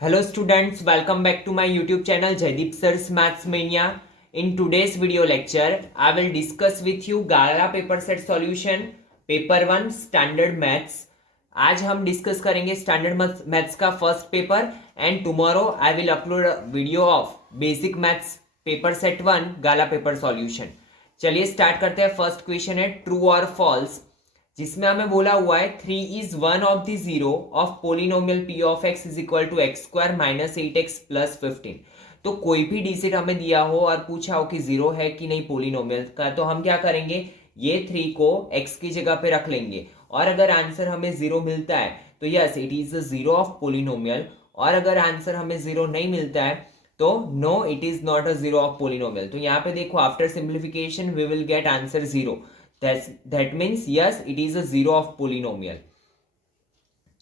Hello students, welcome back to my YouTube channel Jaideep Sir's Maths Mania. In today's video lecture, I will discuss with you Gala paper set solution, paper 1 standard maths. आज हम discuss करेंगे standard maths का first paper and tomorrow I will upload video of basic maths paper set 1 गाला paper solution. चलिए start करते हैं. First question है true और फॉल्स, जिसमें हमें बोला हुआ है 3 is one of the zero of polynomial P of X is equal to X square minus 8x plus 15. तो कोई भी डिजिट हमें दिया हो और पूछा हो कि जीरो है कि नहीं पोलिनोमियल का, तो हम क्या करेंगे, ये 3 को x की जगह पे रख लेंगे और अगर आंसर हमें जीरो मिलता है तो yes it is a zero of polynomial, और अगर आंसर हमें जीरो नहीं मिलता है तो no it is not a zero of polynomial. तो यहाँ पे देखो after simplification we will get answer zero. That means yes, it is a zero of polynomial.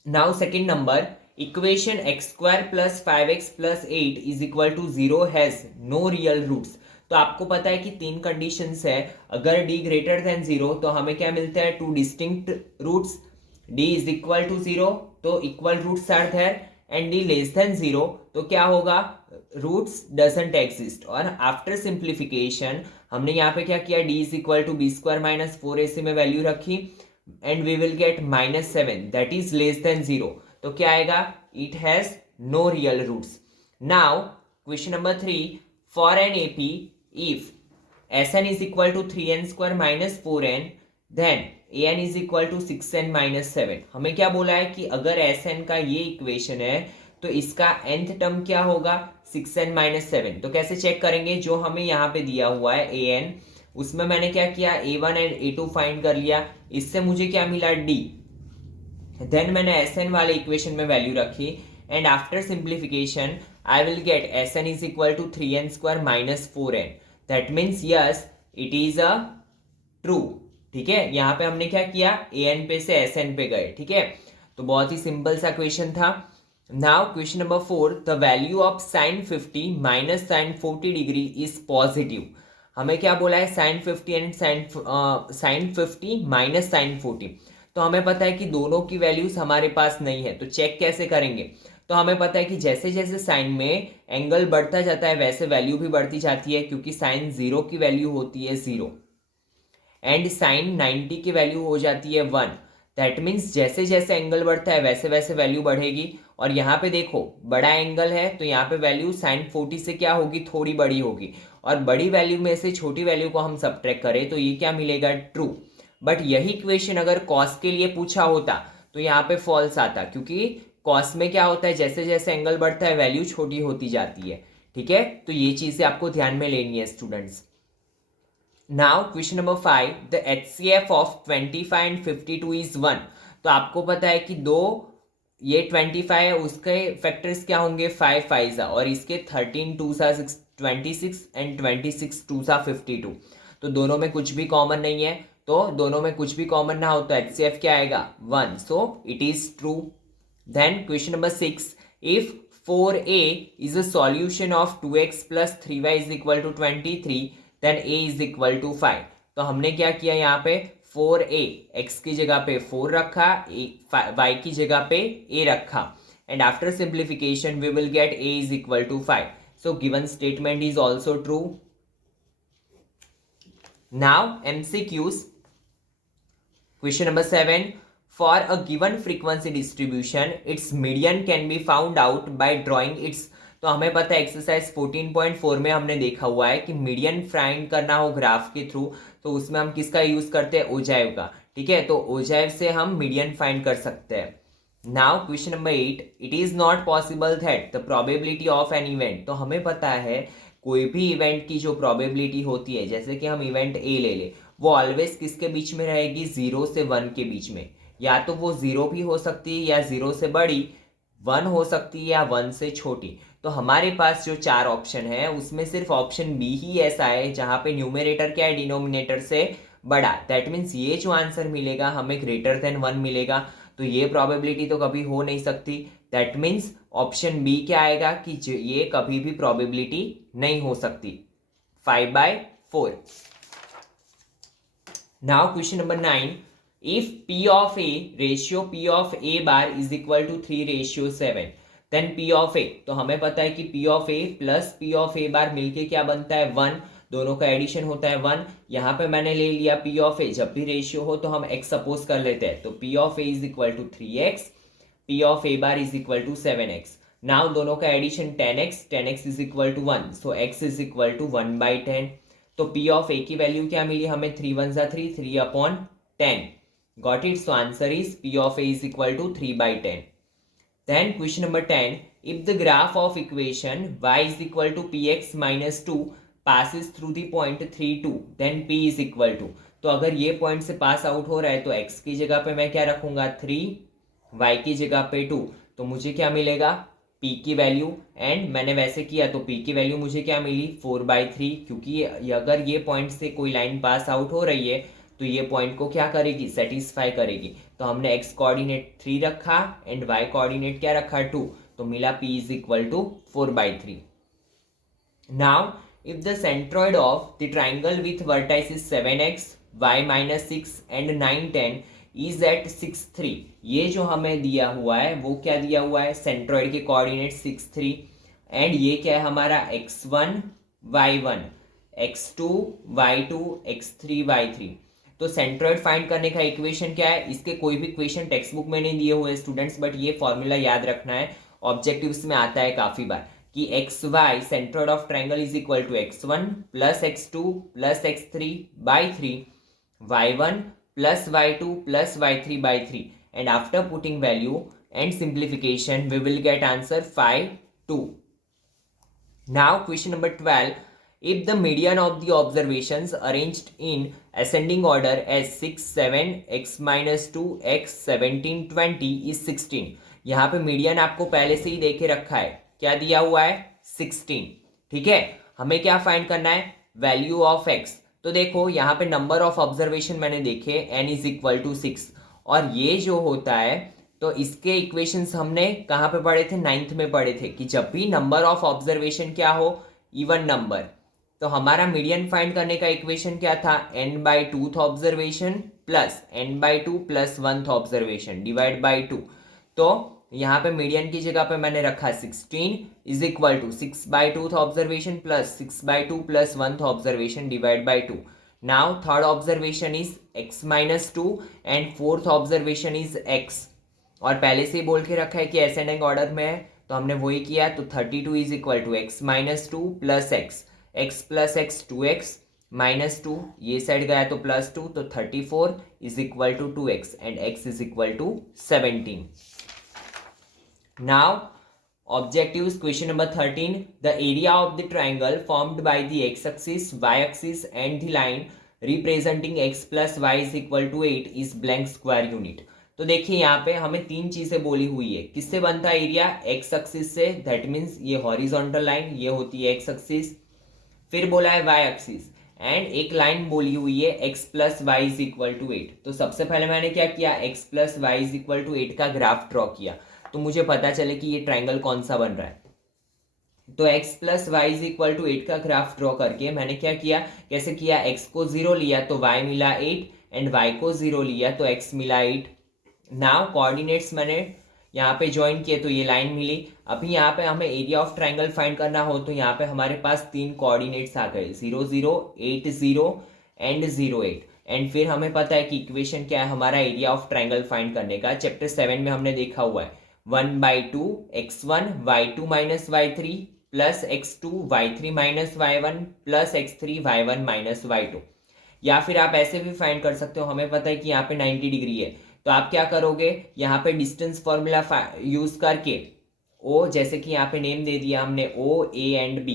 Now second number, equation x square plus 5x plus 8 is equal to 0 has no real roots. तो आपको पता है कि तीन conditions है. अगर d greater than zero तो हमें क्या मिलता है, two distinct roots. d is equal to zero तो equal roots are there, and d less than zero तो क्या होगा, रूट्स डजंट एग्जिस्ट. और आफ्टर सिंप्लीफिकेशन हमने यहाँ पे क्या किया, d is equal to B square minus 4ac में वैल्यू रखी and we will get -7 that is less than zero. तो क्या आएगा, it has no real roots. Now question number 3, for an AP if Sn is equal to 3n square minus 4n then an is equal to 6n minus 7. हमें क्या बोला है कि अगर Sn का ये इक्वेशन है तो इसका nth टर्म क्या होगा, 6n minus 7. तो कैसे चेक करेंगे, जो हमें यहाँ पे दिया हुआ है an, उसमें मैंने क्या किया, a1 एंड a2 फाइंड कर लिया. इससे मुझे क्या मिला, d. देन मैंने Sn वाले इक्वेशन में वैल्यू रखी and after simplification I will get Sn is equal to 3n square minus 4n. That means yes it is a true. ठीक है, यहाँ पे हमने क्या किया, an पे से Sn पे गए. ठीक है, तो बहुत ही सिंपल सा क्वेश्चन था. Now question number 4, the value of sine 50 minus sine 40 degree is positive. हमें क्या बोला है, sine 50 and sine 50 minus sine 40. तो हमें पता है कि दोनों की वैल्यूज हमारे पास नहीं है, तो चेक कैसे करेंगे. तो हमें पता है कि जैसे जैसे साइन में एंगल बढ़ता जाता है वैसे वैल्यू भी बढ़ती जाती है, क्योंकि साइन 0 की वैल्यू होती है 0 एंड साइन 90 की वैल्यू हो जाती है 1. दैट मीन्स जैसे जैसे एंगल बढ़ता है वैसे वैसे वैल्यू बढ़ेगी. और यहाँ पे देखो बड़ा एंगल है तो यहाँ पे वैल्यू साइन 40 से क्या होगी, थोड़ी बड़ी होगी, और बड़ी वैल्यू में से छोटी वैल्यू को हम सब्ट्रैक्ट करें तो ये क्या मिलेगा, ट्रू. बट यही क्वेश्चन अगर कॉस के लिए पूछा होता तो यहाँ पे फॉल्स आता, क्योंकि कॉस में क्या होता है, जैसे जैसे एंगल बढ़ता है वैल्यू छोटी होती जाती है. ठीक है, तो ये चीजें आपको ध्यान में लेनी है students. Now question number 5, the HCF of 25 and 52 is 1. तो आपको पता है कि दो, ये 25 है उसके फैक्टर्स क्या होंगे, 5 5 और इसके 13 2 26 एंड 26 2 52. तो दोनों में कुछ भी कॉमन नहीं है, तो दोनों में कुछ भी कॉमन ना हो तो HCF क्या आएगा, 1. So it is true. Then question number 6, if 4a is a solution of 2x plus 3y is equal to 23 then a is equal to 5. तो हमने क्या किया, यहाँ पे 4a x की जगह पे 4 रखा, y की जगह पे a रखा, and after simplification we will get a is equal to 5. So given statement is also true. Now MCQs. Question number 7, for a given frequency distribution its median can be found out by drawing its. तो हमें पता है exercise 14.4 में हमने देखा हुआ है कि मीडियन फाइंड करना हो ग्राफ के थ्रू तो उसमें हम किसका यूज करते हैं, ओजाइव का. ठीक है, तो ओजाइव से हम मीडियन फाइंड कर सकते हैं. Now question number 8, it is not possible that the probability of an event. तो हमें पता है कोई भी इवेंट की जो प्रोबेबिलिटी होती है, जैसे कि हम इवेंट ए ले ले, वो ऑलवेज किसके बीच में रहेगी, 0 से 1 के बीच में. या तो वो 0 भी हो सकती है या 0 से बड़ी, 1 हो सकती है या 1 से छोटी. तो हमारे पास जो 4 ऑप्शन है उसमें सिर्फ ऑप्शन बी ही ऐसा है जहां पे न्यूमरेटर क्या है, डिनोमिनेटर से बड़ा. दैट मीन्स ये जो आंसर मिलेगा हमें ग्रेटर देन 1 मिलेगा. तो ये प्रोबेबिलिटी तो कभी हो नहीं सकती. दैट मीन्स ऑप्शन बी क्या आएगा कि ये कभी भी प्रोबेबिलिटी नहीं हो सकती. 5/4. Now question number 9, if P of A ratio P of A bar is equal to 3:7. Then P of A, तो हमें पता है कि P of A plus P of A bar मिलके क्या बनता है 1, दोनों का एडिशन होता है 1। यहाँ पे मैंने ले लिया पी ऑफ ए, जब भी रेशियो हो तो हम x सपोज कर लेते हैं, तो P of A is equal to 3x, P of A bar is equal to 7x। Now दोनों का addition 10x, 10x is equal to 1, so x is equal to 1/10। तो पी ऑफ ए की value क्या मिली हमें, 3 1 3, 3/10। Got it, so answer is P of A is equal to 3/10। Then question number 10, if the graph of equation y is equal to px minus 2 passes through the point 3 2, then p is equal to, तो अगर ये point से pass out हो रहा है तो x की जगह पे मैं क्या रखूंगा 3, y की जगह पे 2, तो मुझे क्या मिलेगा p की वैल्यू, एंड मैंने वैसे किया तो p की वैल्यू मुझे क्या मिली 4/3, क्योंकि अगर ये पॉइंट से कोई लाइन पास आउट हो रही है तो ये पॉइंट को क्या करेगी, सेटिस्फाई करेगी। तो हमने x कोऑर्डिनेट 3 रखा एंड y कोऑर्डिनेट क्या रखा 2, तो मिला p is equal to 4/3। Now if the centroid of the triangle with vertices 7x, y minus 6 and 9 10 is at 6 3, ये जो हमें दिया हुआ है वो क्या दिया हुआ है, सेंट्रॉइड के कोऑर्डिनेट 6 3, एंड ये क्या है हमारा x1 y1, x2 y2, x3 y3। तो सेंट्रॉइड फाइंड करने का इक्वेशन क्या है, इसके कोई भी इक्वेशन टेक्स्ट बुक में नहीं दिए हुए स्टूडेंट्स, बट ये फॉर्मूला याद रखना है, ऑब्जेक्टिव्स में आता है काफी बार कि X Y centroid of triangle is equal to x1 plus x2 plus x3/3, y1 plus y2 plus y3/3, and after putting value and simplification we will get answer 5 2। Now question number 12, if the median of the observations arranged in ascending order as 6 7 x minus 2 x 17 20 is 16, यहाँ पे median आपको पहले से ही देखे रखा है, क्या दिया हुआ है 16, ठीक है। हमें क्या फाइंड करना है, वैल्यू ऑफ x। तो देखो यहाँ पे नंबर ऑफ ऑब्जर्वेशन मैंने देखे n इज इक्वल टू 6, और ये जो होता है तो इसके इक्वेशंस हमने कहाँ पे पढ़े थे, 9th में पढ़े थे कि जब भी नंबर ऑफ ऑब्जर्वेशन क्या हो, इवन नंबर, तो हमारा मीडियन फाइंड करने का इक्वेशन क्या था, n/2th observation plus n/2 plus 1th observation divide by 2। तो यहाँ पे मीडियन की जगह पे मैंने रखा 16 is equal to 6/2th observation plus 6/2 plus 1th observation divide by 2। Now third observation is x minus 2 and fourth observation is x, और पहले से ही बोल के रखा है कि असेंडिंग ऑर्डर में है तो हमने वही किया, तो 32 is equal to x minus 2 plus x plus x 2x minus 2, ये साइड गया तो प्लस 2, तो 34 is equal to 2x and x is equal to 17। Now objectives question number 13, the area of the triangle formed by the x axis, y axis and the line representing x plus y is equal to 8 is blank square unit। तो देखिए यहाँ पे हमें तीन चीजें बोली हुई है, किससे बनता है एरिया, x एक्सिस से, दैट मीन्स ये हॉरिजॉन्टल लाइन ये होती है x एक्सिस, फिर बोला है y एक्सिस, एंड एक लाइन बोली हुई है x plus Y is equal to 8। तो सबसे पहले मैंने क्या किया, x plus Y is equal to 8 का ग्राफ ड्रॉ किया, तो मुझे पता चले कि ये ट्राइंगल कौन सा बन रहा है। तो x plus Y is equal to 8 का ग्राफ ड्रॉ करके मैंने क्या किया, कैसे किया, x को 0 लिया तो y मिला 8 एंड y को 0 लिया तो x मिला 8। नाउ कोऑर्डिनेट्स मैंने यहाँ पे ज्वाइन किए तो ये लाइन मिली। अभी यहाँ पे हमें एरिया ऑफ ट्राइंगल फाइंड करना हो तो यहाँ पे हमारे पास तीन कोऑर्डिनेट्स आ गए, 0 0 8 0 एंड 0 8, एंड फिर हमें पता है कि इक्वेशन क्या है हमारा एरिया ऑफ ट्राइंगल फाइंड करने का, चैप्टर 7 में हमने देखा हुआ है 1/2 x1 y2 minus y3 plus x2 y3 minus y1 plus x3 y1 minus y2। या फिर आप ऐसे भी फाइंड कर सकते हो, हमें पता है कि यहाँ पे 90 डिग्री है तो आप क्या करोगे, यहाँ पे डिस्टेंस फॉर्मूला यूज करके ओ, जैसे कि यहाँ पे नेम दे दिया हमने ओ ए एंड बी,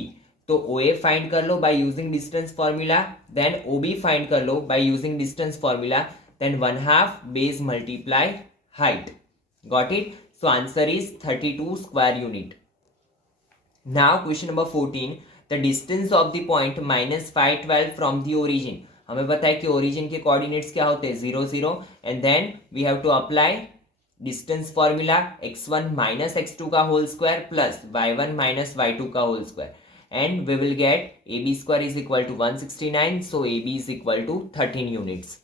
तो ओ ए फाइंड कर लो by using distance formula, then O B find कर लो by using distance formula, then 1/2 base multiply height. Got it, so answer is 32 square unit. Now question number 14, the distance of the point -512 from the origin. हमें पता है कि origin के coordinates क्या होते हैं 0 0, and then we have to apply distance formula x1 minus x2 का whole square plus y1 minus y2 का whole square, and we will get ab square is equal to 169, so ab is equal to 13 units.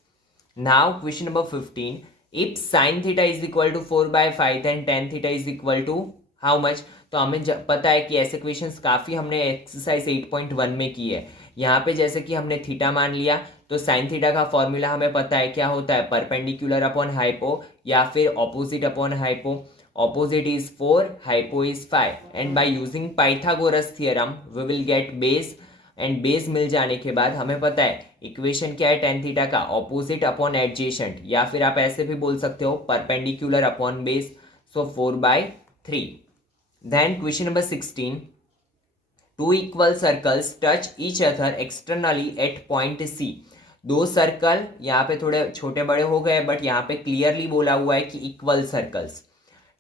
Now question number 15, if sin theta is equal to 4/5 then tan theta is equal to how much, तो हमें पता है कि ऐसे questions काफ़ी हमने exercise 8.1 में की है। यहाँ पे जैसे कि हमने थीटा मान लिया, तो साइन थीटा का फॉर्मूला हमें पता है क्या होता है, परपेंडिकुलर अपॉन हाइपो या फिर opposite upon hypo. Opposite is 4, hypo is 5, and by using Pythagoras theorem we will get base, and base मिल जाने के बाद हमें पता है इक्वेशन क्या है टेन थीटा का, ऑपोजिट अपॉन एडजेसेंट, या फिर आप ऐसे भी बोल सकते हो perpendicular upon base, so 4/3। Then question number 16, two equal circles touch each other externally at point C. दो सर्कल यहाँ पे थोड़े छोटे बड़े हो गए, बट यहाँ पे क्लियरली बोला हुआ है कि equal circles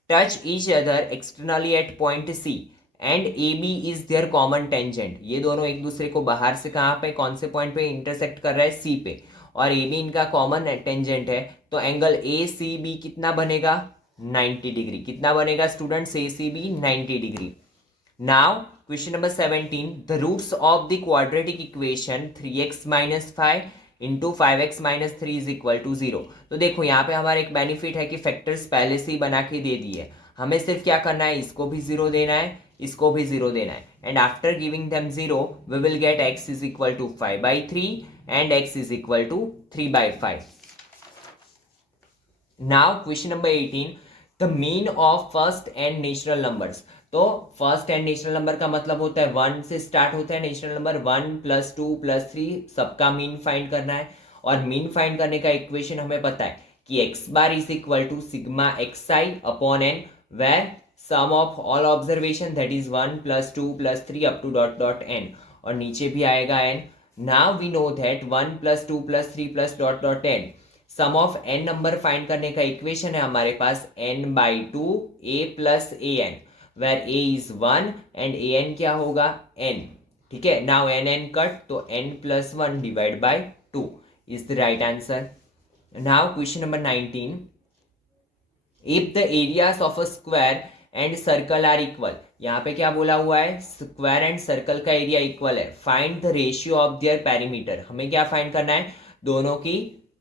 touch each other externally at point C and A B is their common tangent. ये दोनों एक दूसरे को बाहर से कहाँ पे, कौन से पॉइंट पे इंटरसेक्ट कर रहा है, सी पे, और ए बी इनका कॉमन टेंजेंट है, तो एंगल ए सी बी कितना बनेगा, 90 डिग्री। कितना बनेगा students, A C B 90 degree. Now question number 17, the roots of the quadratic equation 3x minus 5 into 5x minus 3 is equal to 0। तो देखो यहाँ पे हमारा एक बेनिफिट है कि फैक्टर्स पहले से ही बना के दे दिए, हमें सिर्फ क्या करना है, इसको भी 0 देना है, इसको भी 0 देना है, and after giving them 0 we will get x is equal to 5/3 and x is equal to 3/5। Now question number 18, the mean of first n natural numbers. तो फर्स्ट एंड नेचुरल नंबर का मतलब होता है 1 से स्टार्ट होता है natural number, 1 + 2 + 3 सबका mean find करना है। और मीन फाइंड करने का इक्वेशन हमें पता है कि x bar is equal to sigma xi upon n, where sum of all observation that is 1 + 2 + 3 up to dot dot n, और नीचे भी आएगा n। Now we know that 1 + 2 + 3 + dot dot n, sum of n number find करने का equation है हमारे पास n/2 a + an, where a is 1 and an क्या होगा, n। ठीक है, now n कट, तो n + 1 divide by 2 is the right answer. Now question number 19, if the areas of a square and circle are equal, यहाँ पे क्या बोला हुआ है, स्क्वायर एंड सर्कल का एरिया इक्वल है, find the ratio of their perimeter. हमें क्या फाइंड करना है, दोनों की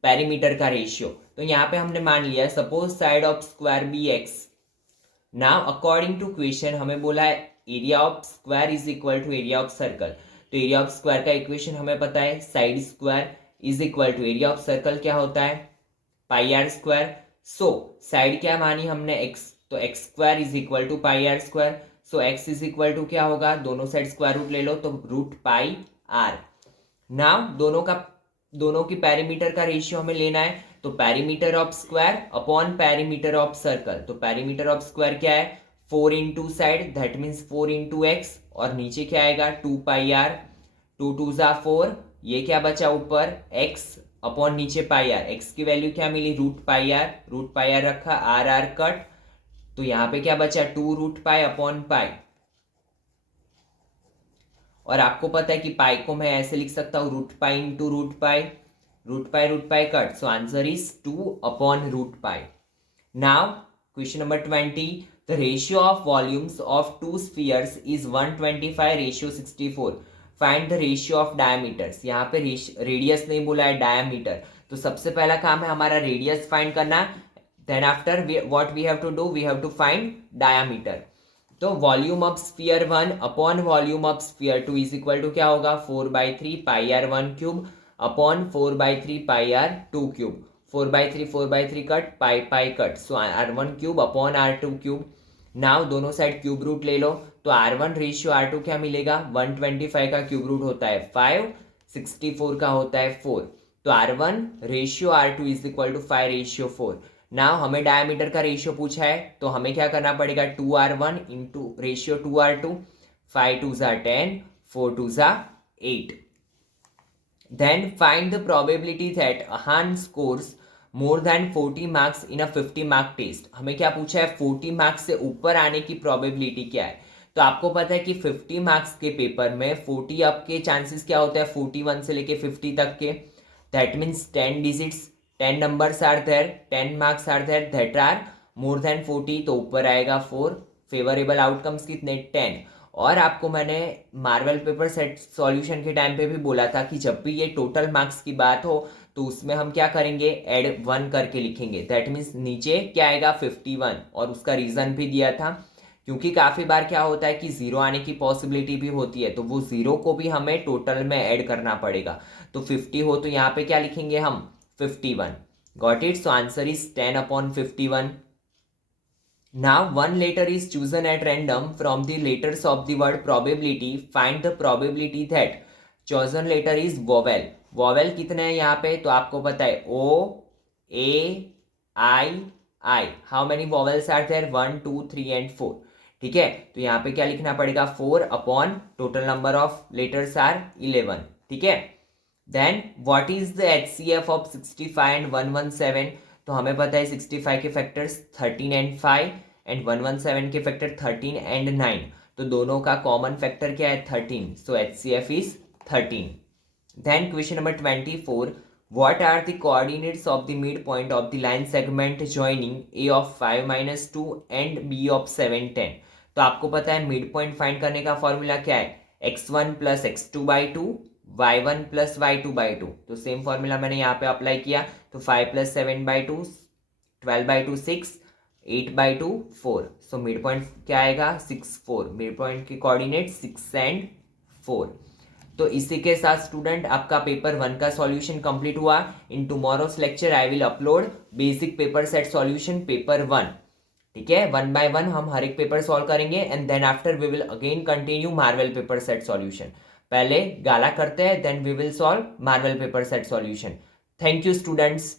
पेरीमीटर का रेशियो। तो यहाँ पे हमने मान लिया suppose side of square be X. Now according to question हमें बोला है area of square is equal to area of circle. तो एरिया ऑफ स्क्वायर का इक्वेशन हमें पता है side square is equal to area of circle क्या होता है, πr²। सो साइड क्या मानी हमने x, तो x² is equal to πr²। So x is equal to क्या होगा, दोनों साइड स्क्वायर रूट ले लो, तो √πr। नाउ दोनों की पेरीमीटर का रेशियो हमें लेना है, तो perimeter of square upon perimeter of circle. तो पेरीमीटर ऑफ स्क्वायर क्या है, 4 into side that means 4 into x, और नीचे क्या आएगा 2πr, 2 2 ज़ा 4, ये क्या बचा ऊपर x अपॉन नीचे πr, x की वैल्यू क्या मिली √πr रखा, r कट, तो यहाँ पे क्या बचा 2√π अपॉन π। और आपको पता है कि पाई को मैं ऐसे लिख सकता हूँ √π into √π cut, so answer is 2/√π। Now question number 20, the ratio of volumes of two spheres is 125:64, find the ratio of diameters. यहाँ पे रेडियस नहीं बोला है, डायमीटर। तो सबसे पहला काम है हमारा रेडियस फाइंड करना, then after what we have to do, we have to find diameter. तो volume of sphere 1 upon volume of sphere 2 is equal to क्या होगा, 4/3 πr1³ upon 4/3 πr2³। 4/3 cut, pi cut, so r1³ upon r2³। नाउ दोनों side cube root ले लो, तो r1 ratio r2 क्या मिलेगा, 125 का क्यूब रूट होता है 5, 64 का होता है 4, तो r1 ratio r2 is equal to 5/4। Now हमें डायमीटर का रेशियो पूछा है, तो हमें क्या करना पड़ेगा, 2r1 इंटू रेशियो 2r2, 5 2 ज़ा 10, 4 2 ज़ा 8। Then find the probability that Ahan scores more than 40 marks in a 50 mark test. हमें क्या पूछा है, 40 मार्क्स से ऊपर आने की प्रोबेबिलिटी क्या है। तो आपको पता है कि 50 मार्क्स के पेपर में 40 अप के चांसेस क्या होता है, 41 से लेके 50 तक के, that means 10 digits, 10 numbers are there, 10 marks are there that are more than 40, तो ऊपर आएगा 4। फेवरेबल आउटकम्स कितने, 10। और आपको मैंने मार्वल पेपर सेट सॉल्यूशन के टाइम पे भी बोला था कि जब भी ये टोटल मार्क्स की बात हो तो उसमें हम क्या करेंगे, ऐड 1 करके लिखेंगे, दैट मीन्स नीचे क्या आएगा 51, और उसका रीजन भी दिया था क्योंकि काफ़ी बार क्या होता है कि ज़ीरो आने की पॉसिबिलिटी भी होती है, तो वो ज़ीरो को भी हमें टोटल में ऐड करना पड़ेगा। तो 50 हो तो यहाँ पे क्या लिखेंगे हम 51। Got it? So answer is 10/51। Now one letter is chosen at random from the letters of the word probability. Find the probability that chosen letter is vowel. Vowel कितने हैं यहाँ पे? तो आपको पता है O, A, I, I. How many vowels are there? 1, 2, 3 and 4. ठीक है, तो यहाँ पे क्या लिखना पड़ेगा? 4 upon total number of letters are 11. ठीक है, then what is the HCF of 65 and 117? तो हमें पता है 65 के फैक्टर्स 13 एंड 5 एंड 117 के फैक्टर 13 एंड 9, तो दोनों का कॉमन फैक्टर क्या है? 13. So HCF is 13. Then question number 24, what are the coordinates of the midpoint of the line segment joining A of 5-2 and B of 7-10? तो आपको पता है मिड पॉइंट फाइंड करने का फॉर्मूला क्या है? x1 plus x2/2 y1 plus y2/2. तो same formula मैंने यहाँ पे अप्लाई किया, तो 5 प्लस 7/2 12/2 6 8/2 4. सो मिड पॉइंट क्या आएगा? 6 4. मिड पॉइंट के कोऑर्डिनेट 6 एंड 4. तो इसी के साथ स्टूडेंट आपका पेपर 1 का सॉल्यूशन कंप्लीट हुआ. In tomorrow's lecture I will upload basic paper set solution paper 1. ठीक है, 1 बाय 1 हम हर एक पेपर सॉल्व करेंगे and then after we will again continue Marvel paper set solution. पहले गाला करते हैं, then we will solve Marvel paper set solution. Thank you students.